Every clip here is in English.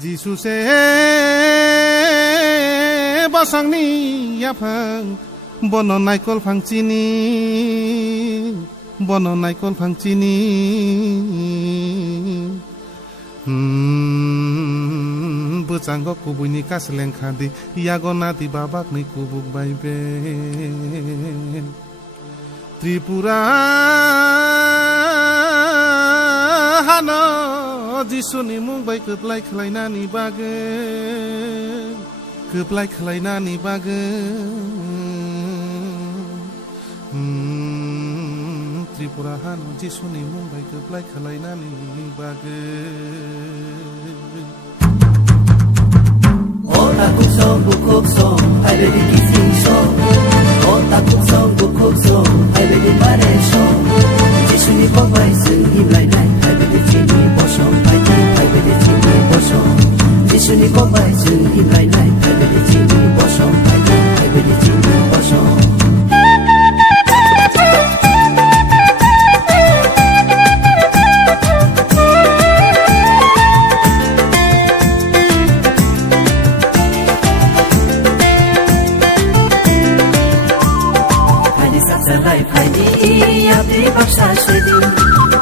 जिसुसे बासांनि याफां बन नायकल फांचिनि बन नायकल फांचिनि बोचांग कुबुइनि कासलेंखादि यागनादि बाबाकनि कुबुक बायबे त्रिपुरा हानो जिसुनि मुंबाय खोबलाय खालायनानि बागै खोबलाय खालायनानि बागै त्रिपुरा हानो जिसुनि मुंबाय खोबलाय खालायनानि बागै Otakuk song bukuk song hai le di kissing song Otakuk song bukuk song hai le di mare song Jisuni ko bai sung im lai lai hai le di chini bo song hai le di chini bo song Jisuni ko bai sung im lai lai hai le di chini bo song hai le di chini bo song Baksa shedi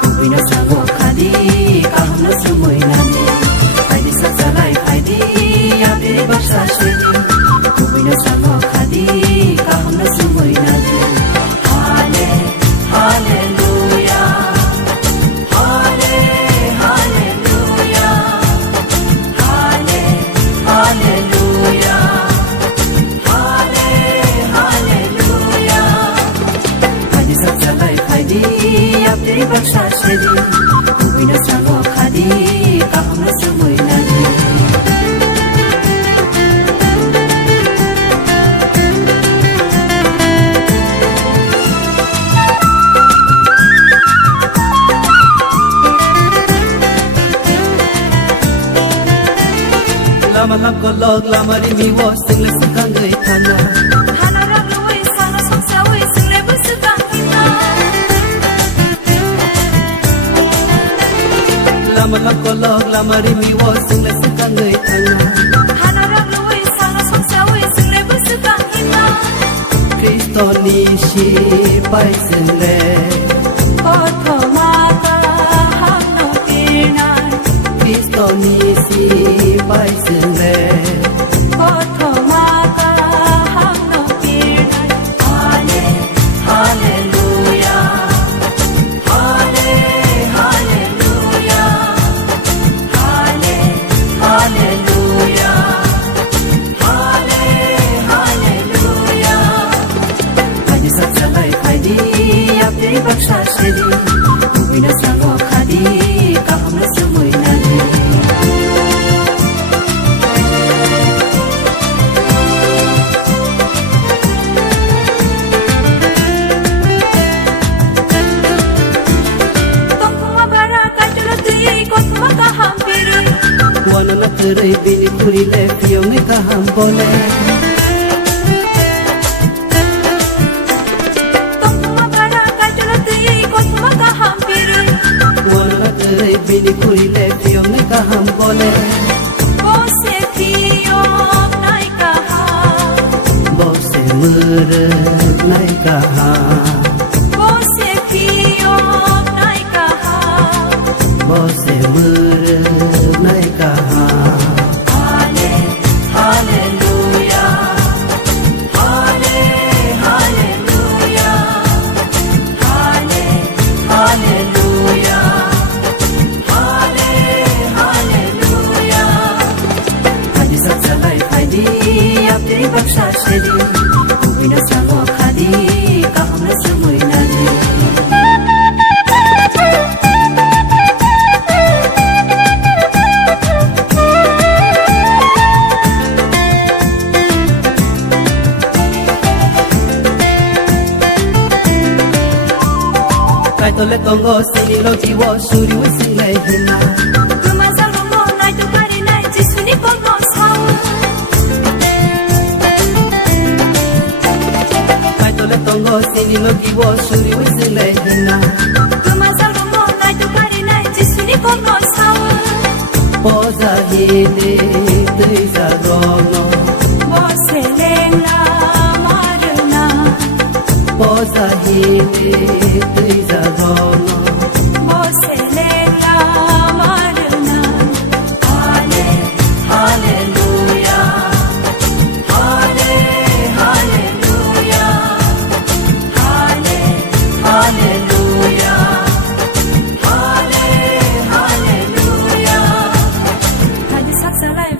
kubina sango khadi kahna sumoinani haidi satsalai haidi yabe baksa shedi kubina sango khadi kahna sumoinani hale hallelujah hale hallelujah hale hallelujah hale hallelujah haidi satsalai Yapte baksa shedi kubina sango khadi kahna sumoinani Lama lam ko log lama ri mi wo sing le sakang gai thana Hana ram lo wei sana song sa wei sing le bu sakang hina Lama lam ko log lama ri mi wo sing le sakang gai thana Hana ram lo wei sana song sa wei sing le bu sakang hina Kristo ni shi pai sing le Pathomata ham no tirnai Kristo ni shi pai sing le Pathomata ham no tirnai Hale hallelujah Hale hallelujah Hale hallelujah Hale hallelujah Haidi satsalai haidi yapte baksa shedi kubina sango khadi kahna sumoinani Wana na terai bini kuri le piyo me kaham bole Tongkuma bara kajala tuyi kosma kaham piri Wana na terai bini kuri le piyo me kaham bole Bose piyo nai kaham Bose murag nai kaham Bose piyo nai kaham Bose murag nai kaham Hale hallelujah Hale hallelujah Hale hallelujah Hale hallelujah Haidi satsalai haidi yapte baksa shedi kubina sango khadi kahna sumoinani Tole tongo sini lo jiwo suri we sing le hina Kuma salmo mo nai tu kari nai jisuni ko mo sao Kai tole tongo sini lo jiwo suri we sing le hina Kuma salmo mo nai tu kari nai jisuni ko mo sao Poza hede tui za rono Boselena marna posa hede tui za rono Boselena marna hallelujah hallelujah hallelujah Hadi saksalar